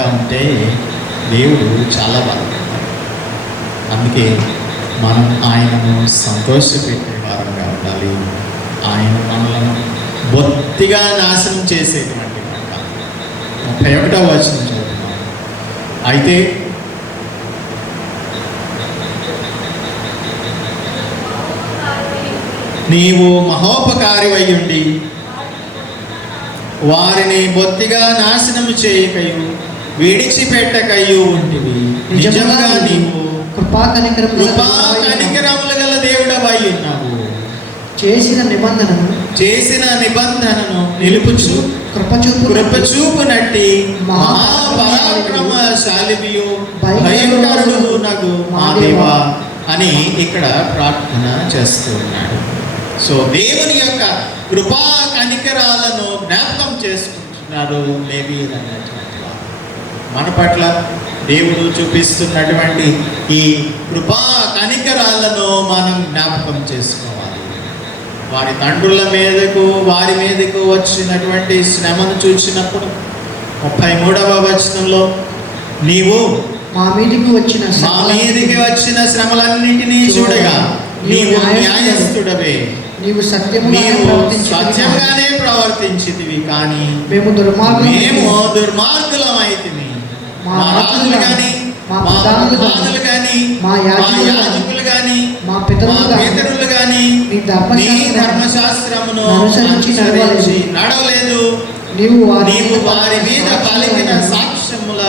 కృతజ్ఞత ఉంటే దేవుడు చాలా బాధపడతాడు. అందుకే మనం ఆయనను సంతోషపెట్టే వారంగా ఉండాలి. ఆయన మనలను బొత్తిగా నాశనం చేసేటువంటి వాడు ముప్పై ఒకటో వచనం చదువుతున్నాం అయితే నీవు మహోపకారి ఉండి వారిని బొత్తిగా నాశనం చేయకయు. విడిచిపెట్టకయు ఉంటివి. నిజంగా నీవు కృపా కనికరము కృపా కనికరములు గల దేవుడవై ఉన్నావు. చేసిన నిబంధనను చేసిన నిబంధనను నిలుపుచు కృపచూపు కృపచూపునట్టి మహాపరాక్రమశాలియు భయంకరుడు నగు మా దేవా అని ఇక్కడ ప్రార్థన చేస్తూ ఉన్నాడు సో దేవుని యొక్క కృపా కనికరాలను జ్ఞాపకం చేసుకుంటున్నారు లేవి అన్నటువంటి వారు. మన పట్ల దేవుడు చూపిస్తున్నటువంటి ఈ కృపా కనికరాలను మనం జ్ఞాపకం చేసుకోవాలి. వారి తండ్రుల మీదకు వారి మీదకు వచ్చినటువంటి శ్రమను చూసినప్పుడు ముప్పై మూడవ వచనంలో నీవు మా మీదికి వచ్చిన మా మీదకి వచ్చిన శ్రమలన్నింటినీ చూడగా నీవు న్యాయస్థుడవే. నీవు సత్యముగానే నీవు ప్రవర్తించితివి కానీ సత్యంగానే ప్రవర్తించితివి కానీ మేము దుర్మార్గులము. మేము దుర్మార్గులమైతిమి మా మా రాజులు కానీ మా ప్రధానులు కానీ మా యాజకులు కానీ మా పితరులు కానీ నీ నీ ధర్మశాస్త్రం ధర్మశాస్త్రమును అనుసరించి నడవలేదు. నీవు నీవు వారి మీద పలికిన సాక్ష్యముల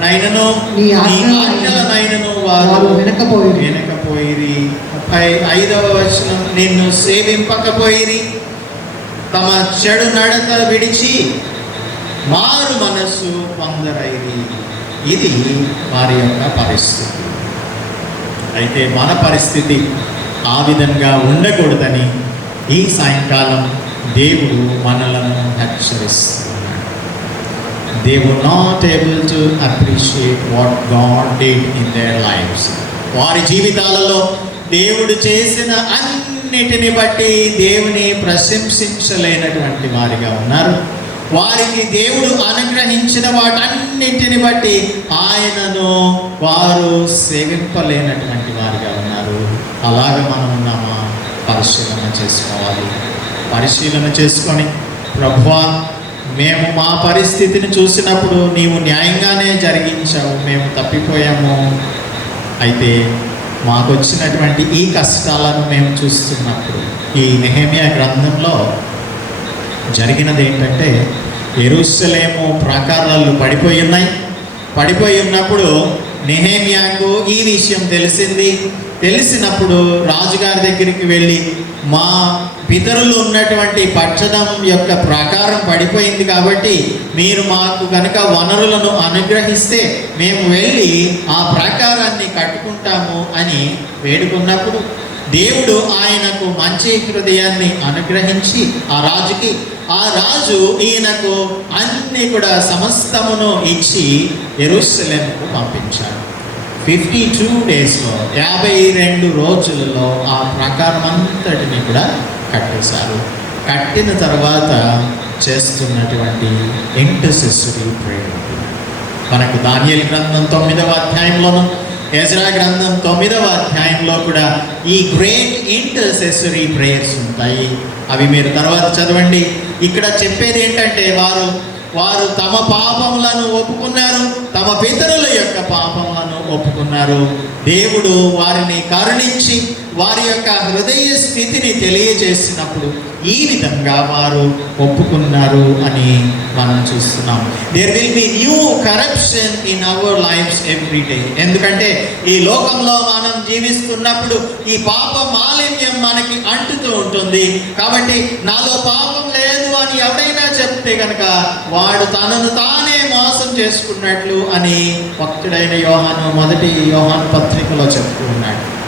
నైనను నీ ఆజ్ఞల నైనను వారు వినకపోయిరి. వినకపోయిరి ముప్పై ఐదవ వచనం నిన్ను సేవింపకపోయిరి తమ చెడు నడత విడిచి మారు మనస్సు పొందరైరి. ఇది వారి యొక్క పరిస్థితి. అయితే మన పరిస్థితి ఆ విధంగా ఉండకూడదని ఈ సాయంకాలం దేవుడు మనలను హెచ్చరిస్తున్నాడు. They not able to appreciate what God did in their lives వారి జీవితాలలో దేవుడు చేసిన అన్నిటిని బట్టి దేవుని ప్రశంసించలేనటువంటి వారిగా ఉన్నారు. వారికి దేవుడు అనుగ్రహించిన వాటన్నింటిని బట్టి ఆయనను వారు సేవింపలేనటువంటి వారిగా ఉన్నారు. అలాగ మనం ఉన్నామా? పరిశీలన చేసుకోవాలి. పరిశీలన చేసుకొని ప్రభువా మేము మా పరిస్థితిని చూసినప్పుడు నీవు న్యాయంగానే జరిగించావు మేము తప్పిపోయాము. అయితే మాకు వచ్చినటువంటి ఈ కష్టాలను మేము చూస్తున్నప్పుడు ఈ నెహమియా గ్రంథంలో జరిగినది ఏంటంటే ఎరుసలేము ప్రాకారాలు పడిపోయి ఉన్నాయి. పడిపోయి ఉన్నప్పుడు నెహేమియాకు ఈ విషయం తెలిసింది. తెలిసినప్పుడు రాజుగారి దగ్గరికి వెళ్ళి మా పితరులు ఉన్నటువంటి పట్టణం యొక్క ప్రాకారం పడిపోయింది కాబట్టి మీరు మాకు కనుక వనరులను అనుగ్రహిస్తే మేము వెళ్ళి ఆ ప్రాకారాన్ని కట్టుకుంటాము అని వేడుకున్నప్పుడు దేవుడు ఆయనకు మంచి హృదయాన్ని అనుగ్రహించి ఆ రాజుకి ఆ రాజు ఈయనకు అన్ని కూడా సమస్తమును ఇచ్చి ఎరుసలేముకు పంపించాడు. ఫిఫ్టీ టూ డేస్లో యాభై రెండు రోజులలో ఆ ప్రకారం అంతటిని కూడా కట్టేశారు. కట్టిన తర్వాత చేస్తున్నటువంటి ఇంటర్సెసరీ ప్రేయర్. మనకు దానియల్ గ్రంథం తొమ్మిదవ అధ్యాయంలోనూ ఎజ్రా గ్రంథం తొమ్మిదవ అధ్యాయంలో కూడా ఈ గ్రేట్ ఇంటర్సెసరీ ప్రేయర్స్ ఉంటాయి. అవి మీరు తర్వాత చదవండి. ఇక్కడ చెప్పేది ఏంటంటే వారు వారు తమ పాపములను ఒప్పుకున్నారు తమ పితరుల యొక్క పాపములను ఒప్పుకున్నారు. దేవుడు వారిని కరుణించి వారి యొక్క హృదయ స్థితిని తెలియజేసినప్పుడు ఈ విధంగా వారు ఒప్పుకున్నారు అని మనం చూస్తున్నాం there will be new corruption in our lives every day ఎందుకంటే ఈ లోకంలో మనం జీవిస్తున్నప్పుడు ఈ పాప మాలిన్యం మనకి అంటుతూ ఉంటుంది. కాబట్టి నాలో పాపం లేదు అని ఎవరైనా చెప్తే కనుక వాడు తనను తానే మోసం చేసుకున్నట్లు అని భక్తుడైన యోహాను మొదటి యోహాన్ పత్రికలో చెప్తూ ఉన్నాడు.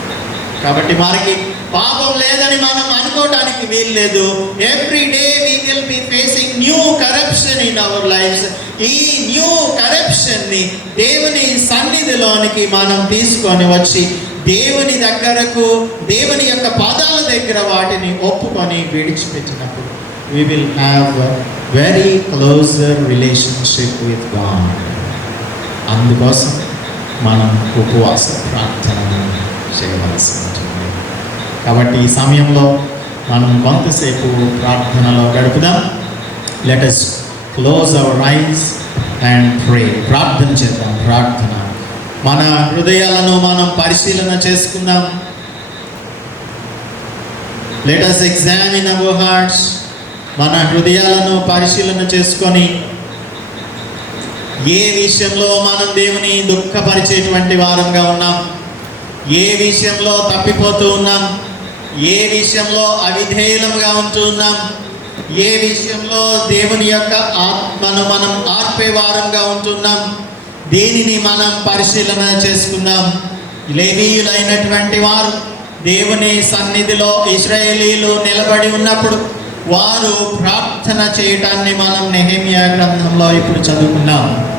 కాబట్టి మనకి పాపం లేదని మనం అనుకోవడానికి వీలు లేదు every day we will be facing new corruption in our lives ఈ న్యూ కరప్షన్ని దేవుని సన్నిధిలోనికి మనం తీసుకొని వచ్చి దేవుని దగ్గరకు దేవుని యొక్క పాదాల దగ్గర వాటిని ఒప్పుకొని విడిచిపెట్టినప్పుడు we will have very closer relationship with God అందుకోసం మనం ఉపవాస ప్రార్థన చేయవలసి ఉంటుంది కాబట్టి ఈ సమయంలో మనం కొంతసేపు ప్రార్థనలో గడుపుదాం. Let us close our eyes and pray ప్రార్థన చేద్దాం ప్రార్థన. మన హృదయాలను మనం పరిశీలన చేసుకుందాం. Let us examine our hearts మన హృదయాలను పరిశీలన చేసుకొని ఏ విషయంలో మనం దేవుని దుఃఖపరిచేటువంటి వారంగా ఉన్నాం? ఏ విషయంలో తప్పిపోతూ ఉన్నాం? ఏ విషయంలో అవిధేయులంగా ఉంటూ ఉన్నాం? ఏ విషయంలో దేవుని యొక్క ఆత్మను మనం ఆర్పేవారంగా ఉంటున్నాం దేనిని మనం పరిశీలన చేసుకుందాం. లేవీయులైనటువంటి వారు దేవుని సన్నిధిలో ఇస్రాయేలీలు నిలబడి ఉన్నప్పుడు వారు ప్రార్థన చేయటాన్ని మనం నెహమియా గ్రంథంలో ఇప్పుడు చదువుకున్నాం.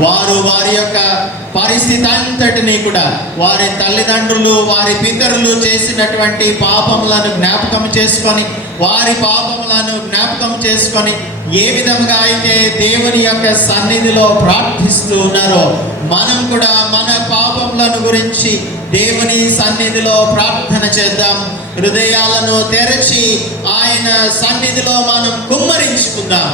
వారు వారి యొక్క పరిస్థితి అంతటినీ కూడా వారి తల్లిదండ్రులు వారి పితరులు చేసినటువంటి పాపములను జ్ఞాపకం చేసుకొని వారి పాపములను జ్ఞాపకం చేసుకొని ఏ విధంగా అయితే దేవుని యొక్క సన్నిధిలో ప్రార్థిస్తూ ఉన్నారో మనం కూడా మన పాపములను గురించి దేవుని సన్నిధిలో ప్రార్థన చేద్దాం. హృదయాలను తెరచి ఆయన సన్నిధిలో మనం కుమ్మరించుకుందాం.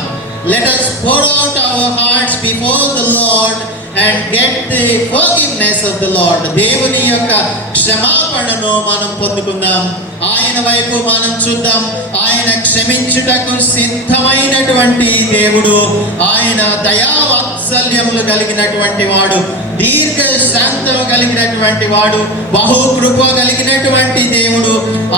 Let us pour out our hearts before the Lord and get the forgiveness of the Lord దేవుని యొక్క క్షమాపణను మనం పొందుకుందాం. ఆయన వైపు మనం చూద్దాం. ఆయన క్షమించుటకు సిద్ధమైనటువంటి దేవుడు ఆయన దయా వాత్సల్యములు కలిగినటువంటి వాడు దీర్ఘ శాంతము కలిగినటువంటి వాడు బహు కృప కలిగినటువంటి దేవుడు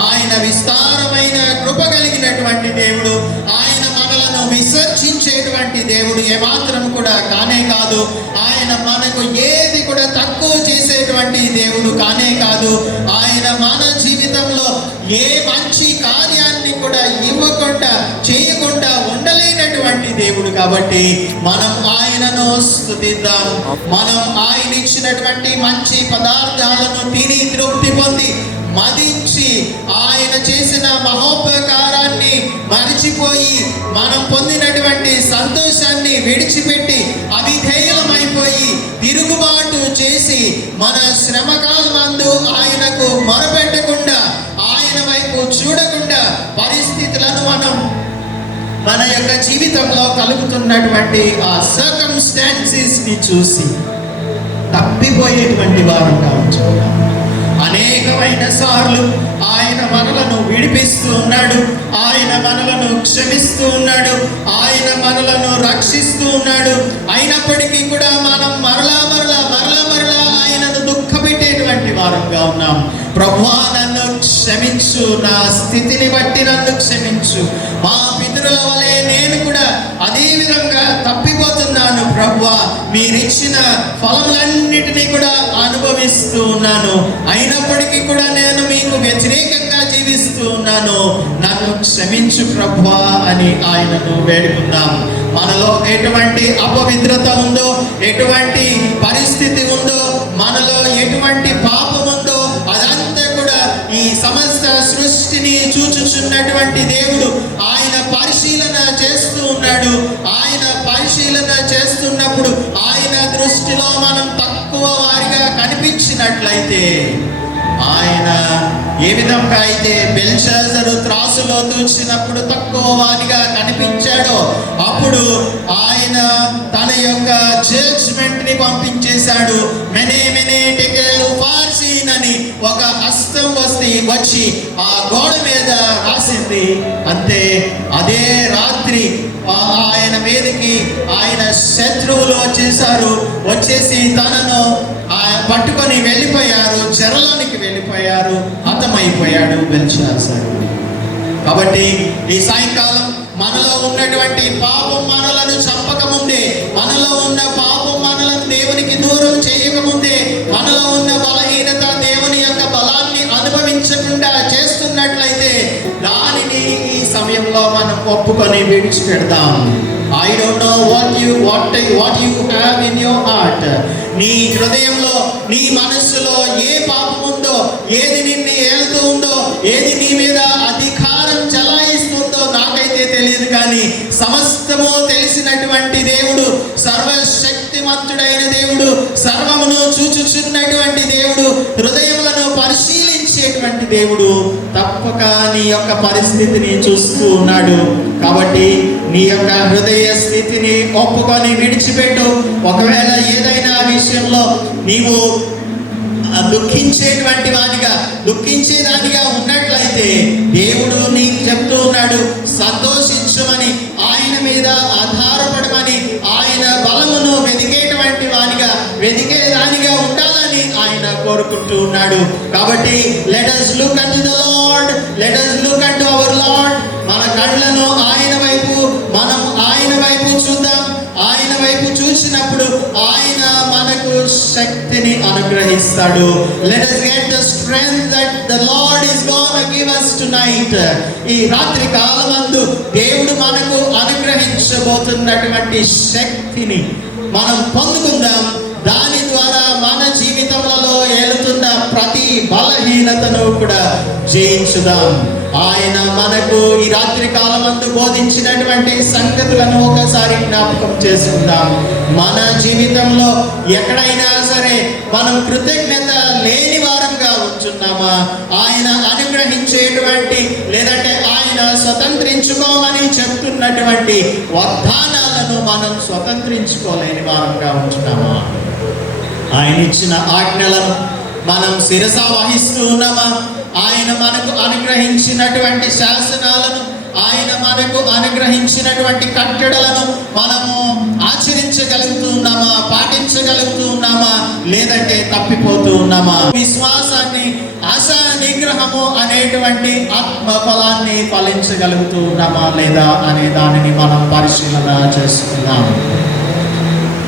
ఆయన విస్తారమైన కృప కలిగినటువంటి దేవుడు ఆయన మనలను విసర్జించేటువంటి దేవుడు ఏమాత్రం కూడా కానే కాదు. ఆయన మనకు ఏది కూడా తక్కువ చేసేటువంటి దేవుడు కానే కాదు. ఆయన మన జీవితంలో ఏ మంచి కార్యాన్ని కూడా ఇవ్వకుండా చేయకుండా ఉండలేనటువంటి దేవుడు కాబట్టి మనం ఆయనను స్థుతిద్దాం మనం ఆయన ఇచ్చినటువంటి మంచి పదార్థాలను తిని తృప్తి పొంది మదించి ఆయన చేసిన మహోపకారాన్ని మరిచిపోయి మనం పొందినటువంటి సంతోషాన్ని విడిచిపెట్టి అవి తిరుగుబాటు చేసి మన శ్రమకాలమందు ఆయనకు మొరపెట్టకుండా ఆయన వైపు చూడకుండా పరిస్థితులను మనం మన యొక్క జీవితంలో కలుగుతున్నటువంటి ఆ సర్కమ్స్టాన్సెస్ని చూసి తప్పిపోయేటువంటి వారు ఉంచుకున్నాం అనేకమైన సార్లు ఆయన మనలను విడిపిస్తూ ఉన్నాడు. ఆయన మనలను క్షమిస్తూ ఉన్నాడు. ఆయన మనలను రక్షిస్తూ ఉన్నాడు. అయినప్పటికీ కూడా మనం మరలా మరలా మరలా మరలా ఆయనను దుఃఖపెట్టేటువంటి వారంగా ఉన్నాం. ప్రభువా నన్ను క్షమించు. నా స్థితిని బట్టి నన్ను క్షమించు. మా పితరుల వలె నేను కూడా అదే విధంగా తప్పిపోతున్నాను. ప్రభువా మీరిచ్చిన ఫలములన్నిటినీ కూడా అనుభవిస్తూ ఉన్నాను. అయినప్పటికీ కూడా నేను మీకు వ్యతిరేకంగా జీవిస్తూ ఉన్నాను. నన్ను క్షమించు ప్రభా అని ఆయనను వేడుకుందాం మనలో ఎటువంటి అపవిత్రత ఉందో ఎటువంటి పరిస్థితి ఉందో మనలో ఎటువంటి పాపం ఉందో అదంతా కూడా ఈ సమస్త సృష్టిని చూచుచున్నటువంటి దేవుడు ఆ చూసినట్లయితే ఆయన ఏ విధంగా అయితే బెల్షాజరు త్రాసులో చూసినప్పుడు తక్కువ వారిగా కనిపించాడో అప్పుడు ఆయన తన యొక్క జడ్జ్మెంట్ని పంపించేశాడు. మెనే మెనే టెకెలు ఫార్సీన్ అని ఒక హస్తం వస్తే వచ్చి ఆ గోడ మీద రాసింది. అంతే అదే రాత్రి ఆయన మీదకి ఆయన శత్రువులు వచ్చేసారు వచ్చేసి తనను పట్టుకొని వెళ్ళిపోయారు చెరలోనికి వెళ్ళిపోయారు హతమైపోయాడు బెల్షాజరు కాబట్టి ఈ సాయంకాలం మనలో ఉన్నటువంటి పాపం మనలను చంపకముందే మనలో ఉన్న పాపం మనలను దేవునికి దూరం చేయకముందే మనలో ఉన్న బలహీనత దేవుని యొక్క బలాన్ని అనుభవించకుండా చేస్తున్నట్లయితే దానిని ఈ సమయంలో మనం ఒప్పుకొని విడిచిపెడతాం. I don't know what you what what you have in your heart నీ హృదయంలో నీ మనస్సులో ఏ పాపం ఉందో ఏది నిన్ను ఏలుతూ ఉందో ఏది నీ మీద అధికారం చలాయిస్తుందో నాకైతే తెలియదు కానీ సమస్తము తెలిసినటువంటి దేవుడు సర్వశక్తిమంతుడైన దేవుడు సర్వమును చూచుచున్నటువంటి దేవుడు హృదయం తప్పక నీ యొక్క పరిస్థితిని చూస్తూ ఉన్నాడు. కాబట్టి నీ యొక్క హృదయ స్థితిని ఒప్పుకొని విడిచిపెట్టు. ఒకవేళ ఏదైనా విషయంలో నీవు దుఃఖించేటువంటి వాడిగా దుఃఖించేదానిగా ఉన్నట్లయితే దేవుడు నీకు చెప్తూ ఉన్నాడు సంతోషించమని ఆయన మీద ఆధారపడమని ఆయన బలమును వెతికే కోరుకుంటూ ఉన్నాడు. కాబట్టి let us look at the Lord let us look at our Lord మన కళ్ళను ఆయన వైపు మనం ఆయన వైపు చూద్దాం. ఆయన వైపు చూసినప్పుడు ఆయన మనకు శక్తిని అనుగ్రహిస్తాడు. Let us get the strength that the Lord is going give us tonight. ఈ రాత్రి కాలమందు దేవుడు మనకు అనుగ్రహించబోతున్నటువంటి శక్తిని మనం పొందుకుందాం. బలహీనతను కూడా జయించుదాం. ఆయన మనకు ఈ రాత్రి కాలమందు బోధించినటువంటి సంగతులను ఒకసారి జ్ఞాపకం చేసుకుందాం. మన జీవితంలో ఎక్కడైనా సరే మనం కృతజ్ఞత లేని వారంగా ఉంచున్నామా? ఆయన అనుగ్రహించేటువంటి లేదంటే ఆయన స్వతంత్రించుకోమని చెప్తున్నటువంటి వాగ్దానాలను మనం స్వతంత్రించుకోలేని వారంగా ఉంచున్నామా? ఆయన ఇచ్చిన ఆజ్ఞలను మనం శిరస వహిస్తూ ఉన్నామా? ఆయన మనకు అనుగ్రహించినటువంటి శాసనాలను ఆయన మనకు అనుగ్రహించినటువంటి కట్టడలను మనము ఆచరించగలుగుతూ ఉన్నామా? పాటించగలుగుతూ ఉన్నామా? లేదంటే తప్పిపోతూ ఉన్నామా? విశ్వాసాన్ని ఆశా నిగ్రహము అనేటువంటి ఆత్మ ఫలాన్ని ఫలించగలుగుతూ ఉన్నామా లేదా అనే దానిని మనం పరిశీలన చేసుకున్నాము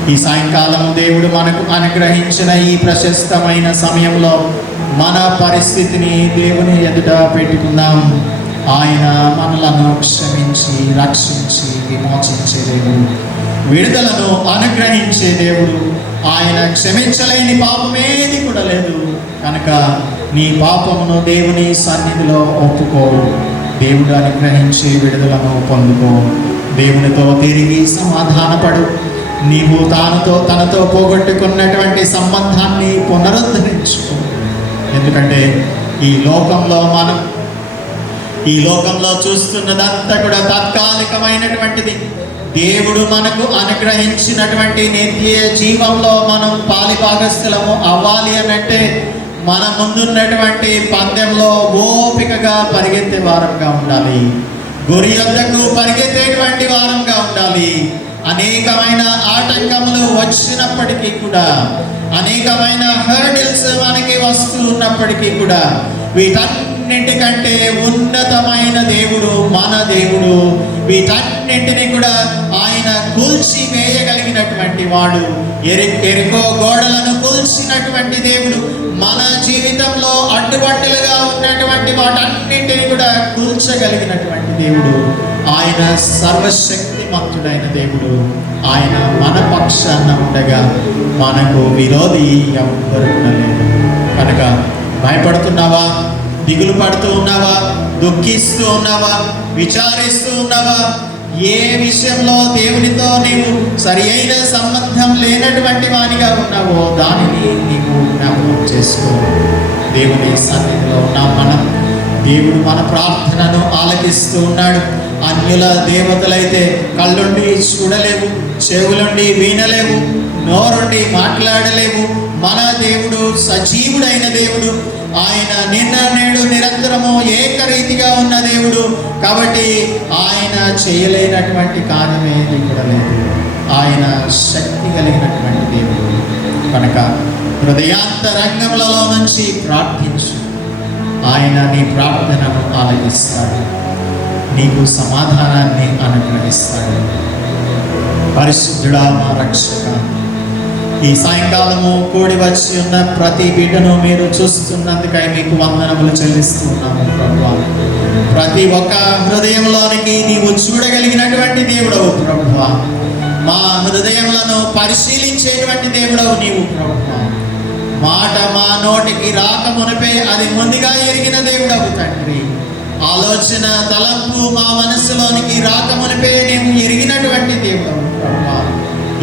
ఈ సాయంకాలం దేవుడు మనకు అనుగ్రహించిన ఈ ప్రశస్తమైన సమయంలో మన పరిస్థితిని దేవుని ఎదుట పెట్టుకుందాం. ఆయన మనలను క్షమించి రక్షించి విమోచించే దేవుడు. విడుదలను అనుగ్రహించే దేవుడు. ఆయన క్షమించలేని పాపమేది కూడా లేదు. కనుక నీ పాపమును దేవుని సన్నిధిలో ఒప్పుకో. దేవుడు అనుగ్రహించి విడుదలను పొందుకో. దేవునితో తిరిగి సమాధానపడు. నీవు తానుతో తనతో పోగొట్టుకున్నటువంటి సంబంధాన్ని పునరుద్ధరించుకో ఎందుకంటే ఈ లోకంలో మనం ఈ లోకంలో చూస్తున్నదంతా కూడా తాత్కాలికమైనటువంటిది. దేవుడు మనకు అనుగ్రహించినటువంటి నిత్య జీవంలో మనం పాలిభాగస్థులము అవ్వాలి అని అంటే మన ముందున్నటువంటి పందెంలో ఓపికగా పరిగెత్తే వారంగా ఉండాలి. గురి వద్దకు పరిగెత్తేటువంటి వారంగా ఉండాలి. అనేకమైన ఆటంకములు వచ్చినప్పటికీ కూడా అనేకమైన హర్డిల్స్ మనకి వస్తూ ఉన్నప్పటికీ కూడా వీటన్నింటికంటే ఉన్నతమైన దేవుడు మన దేవుడు. వీటన్నింటిని కూడా ఆయన కూల్చి వేయగలిగినటువంటి వాడు. ఎరి ఎరుకో గోడలను కూల్చినటువంటి దేవుడు మన జీవితంలో అడ్డుబట్టలుగా ఉన్నటువంటి వాటన్నింటిని కూడా కూల్చగలిగినటువంటి దేవుడు. ఆయన సర్వశక్తి సర్వశక్తిమంతుడైన దేవుడు ఆయన మన పక్షాన ఉండగా మనకు విరోధి ఎవరు లేదు కనుక భయపడుతున్నావా? దిగులు పడుతూ ఉన్నావా? దుఃఖిస్తూ ఉన్నావా? విచారిస్తూ ఉన్నావా? ఏ విషయంలో దేవునితో నీవు సరి అయిన సంబంధం లేనటువంటి వానిగా ఉన్నావో దానిని నీవు జ్ఞాపకం చేసుకో. దేవుని సన్నిధిలో ఉన్న మనం దేవుడు మన ప్రార్థనను ఆలకిస్తూ ఉన్నాడు. అన్యుల దేవతలైతే కళ్ళుండి చూడలేవు చెవులుండి వినలేవు నోరుండి మాట్లాడలేవు. మన దేవుడు సజీవుడైన దేవుడు. ఆయన నిన్న నేడు నిరంతరము ఏకరీతిగా ఉన్న దేవుడు. కాబట్టి ఆయన చేయలేనటువంటి కార్యమేది కూడా లేదు. ఆయన శక్తి కలిగినటువంటి దేవుడు. కనుక హృదయాంతరంగములలో నుంచి ప్రార్థించు. ఆయన నీ ప్రార్థనను ఆలగిస్తాడు నీకు సమాధానాన్ని అనుగ్రహిస్తాడు పరిశుద్ధుడా మా రక్షక ఈ సాయంకాలము కూడి వచ్చి ఉన్న ప్రతి బిడ్డను మీరు చూస్తున్నందుకై మీకు వందనములు చెల్లిస్తున్నాము ప్రభు. ప్రతి ఒక్క హృదయంలోనికి నీవు చూడగలిగినటువంటి దేవుడవు ప్రభు. మా హృదయములను పరిశీలించేటువంటి దేవుడవు నీవు ప్రభు. మాట మా నోటికి రాక మునిపే అది ముందుగా ఎరిగిన దేవుడవు తండ్రి. ఆలోచన తలంపు మా మనసులోనికి రాక మునిపే నేను ఎరిగినటువంటి దేవుడు.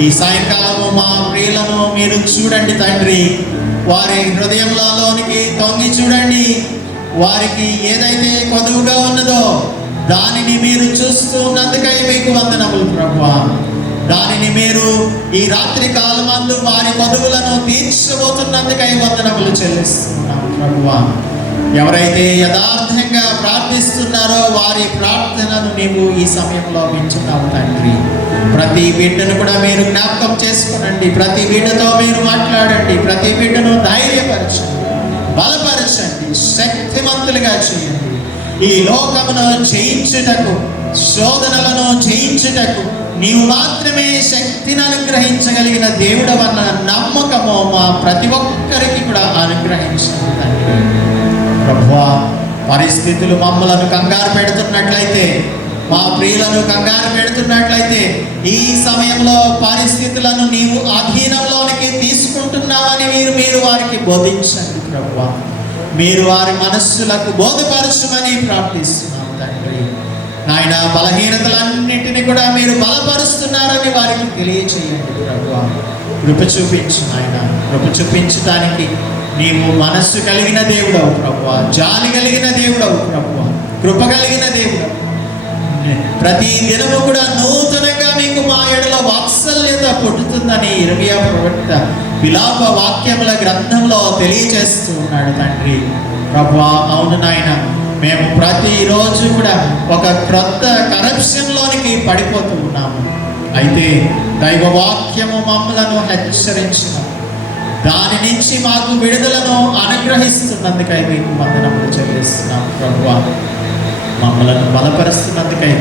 ఈ సాయంకాలము మా ప్రియులను మీరు చూడండి తండ్రి. వారి హృదయంలోనికి తొంగి చూడండి. వారికి ఏదైతే కొదువుగా ఉన్నదో దానిని మీరు చూస్తున్నందుకై మీకు వందనములు ప్రభువా దానిని మీరు ఈ రాత్రి కాలమందు వారి కొదువులను తీర్చబోతున్నందుకై వందనములు చెల్లిస్తున్నాం ప్రభువా ఎవరైతే యథార్థంగా ప్రార్థిస్తున్నారో వారి ప్రార్థనను నీవు ఈ సమయంలో వింటున్నావు తండ్రి. ప్రతి బిడ్డను కూడా మీరు జ్ఞాపకం చేసుకునండి. ప్రతి బిడ్డతో మీరు మాట్లాడండి. ప్రతి బిడ్డను ధైర్యపరచండి. బలపరచండి. శక్తిమంతులుగా చేయండి. ఈ లోకమును జయించుటకు శోధనలను జయించుటకు నీవు మాత్రమే శక్తిని అనుగ్రహించగలిగిన దేవుడవన్న నమ్మకము మా ప్రతి ఒక్కరికి కూడా అనుగ్రహించండి తండ్రి. ప్రభువా పరిస్థితులు మమ్మలను కంగారు పెడుతున్నట్లయితే మా ప్రియులను కంగారు పెడుతున్నట్లయితే ఈ సమయంలో పరిస్థితులను నీవు అధీనంలోనికి తీసుకుంటున్నావని మీరు మీరు వారికి బోధించండి ప్రభువా. మీరు వారి మనస్సులకు బోధపరచమని ప్రార్థిస్తున్నాం తండ్రి. నాయన బలహీనతలన్నింటినీ కూడా మీరు బలపరుస్తున్నారని వారికి తెలియచేయండి ప్రభువా. కృప చూపించు నాయన కృప చూపించడానికి నీవు మనస్సు కలిగిన దేవుడవు ప్రభు జాలి కలిగిన దేవుడవు ప్రభు కృప కలిగిన దేవుడు ప్రతి దినము కూడా నూతనంగా మీకు మా ఎడల వాత్సల్యత పుట్టుతుందని ఇరవై ప్రవక్త విలాప వాక్యముల గ్రంథంలో తెలియజేస్తూ ఉన్నాడు తండ్రి. ప్రభు అవును నాయన మేము ప్రతిరోజు కూడా ఒక క్రొత్త కరప్షన్లోనికి పడిపోతూ ఉన్నాము. అయితే దైవ వాక్యము మమ్మలను హెచ్చరించిన. దాని నుంచి మాకు విడుదలను అనుగ్రహిస్తున్నందుకై మీకు వందనములు చెల్లిస్తున్నాం. ప్రభువా మమ్మలను బలపరుస్తున్నందుకై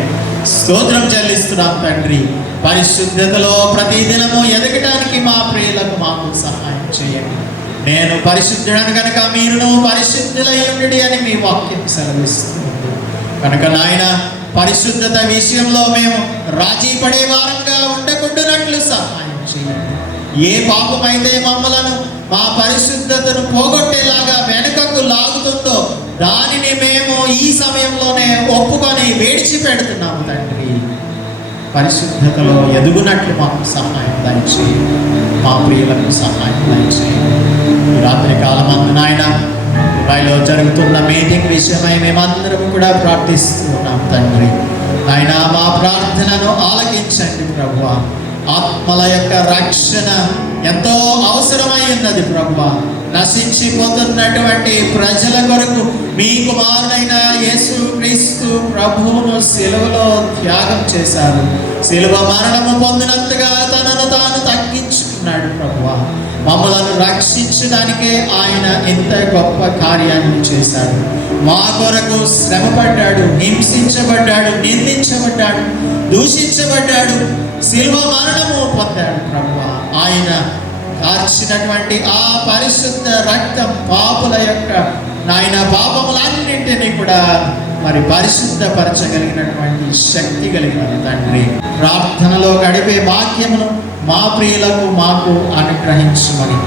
స్తోత్రం చెల్లిస్తున్నాం తండ్రి. పరిశుద్ధతలో ప్రతిదినము ఎదగటానికి మా ప్రియులకు మాకు సహాయం చేయండి. నేను పరిశుద్ధుడను కనుక మీరును పరిశుద్ధులయ్యుండి అని మీ వాక్యం సెలవిస్తుంది. కనుక నాయన పరిశుద్ధత విషయంలో మేము రాజీ పడే వారంగా ఉండకుండానట్లు సహాయం చేయండి. ఏ పాపమైతే మమ్మలను మా పరిశుద్ధతను పోగొట్టేలాగా వెనుకకు లాగుతుందో దానిని మేము ఈ సమయంలోనే ఒప్పుకొని వేడిచి పెడుతున్నాము తండ్రి. పరిశుద్ధతలో ఎదుగునట్లు మాకు సహాయం దయచేయండి మా ప్రియులకు సహాయం దయచేయండి రాత్రి కాలమందు నాయన దుబాయ్లో జరుగుతున్న మీటింగ్ విషయమై మేమందరం కూడా ప్రార్థిస్తున్నాం తండ్రి. ఆయన మా ప్రార్థనను ఆలకించండి ప్రభు ఆత్మల యొక్క రక్షణ ఎంతో అవసరమై ఉన్నది ప్రభు. నశించిపోతున్నటువంటి ప్రజల కొరకు మీ కుమారుడైన యేసు క్రీస్తు ప్రభువును సెలవులో త్యాగం చేశారు. సిలువ మరణము పొందినంతగా తనను తాను తగ్గించుకున్నాడు ప్రభు. మమ్మలను రక్షించడానికే ఆయన ఎంత గొప్ప కార్యాన్ని చేశాడు. మా కొరకు శ్రమపడ్డాడు హింసించబడ్డాడు నిందించబడ్డాడు దూషించబడ్డాడు శిల్వ మరణము పొందాడు ప్రభు. ఆయన కార్చినటువంటి ఆ పరిశుద్ధ రక్తం పాపుల యొక్క నాయన పాపములన్నింటినీ కూడా మరి పరిశుద్ధపరచగలిగినటువంటి శక్తి కలిగిన తండ్రి. ప్రార్థనలో గడిపే వాక్యమును మా ప్రియులకు మాకు అనుగ్రహించమని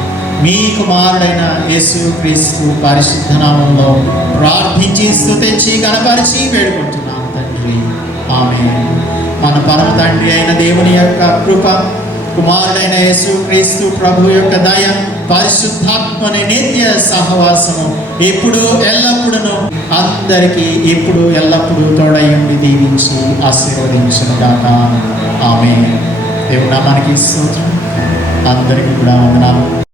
మీ కుమారుడైన యేసు క్రీస్తు పరిశుద్ధనామంలో ప్రార్థించి స్థుతించి కనపరిచి వేడుకుంటున్నాం తండ్రి. ఆమె మన పరమ తండ్రి అయిన దేవుని యొక్క కృప కుమారుడైన యేసు క్రీస్తు ప్రభు యొక్క దయ పరిశుద్ధాత్మని నిత్య సహవాసము ఎప్పుడు ఎల్లప్పుడూ అందరికీ ఎప్పుడు ఎల్లప్పుడూ తోడయుండి దీవించి ఆశీర్వదించిన దాత ఆమె దేవుడా మనకి స్తోత్రం. అందరికీ కూడా వందనాలు.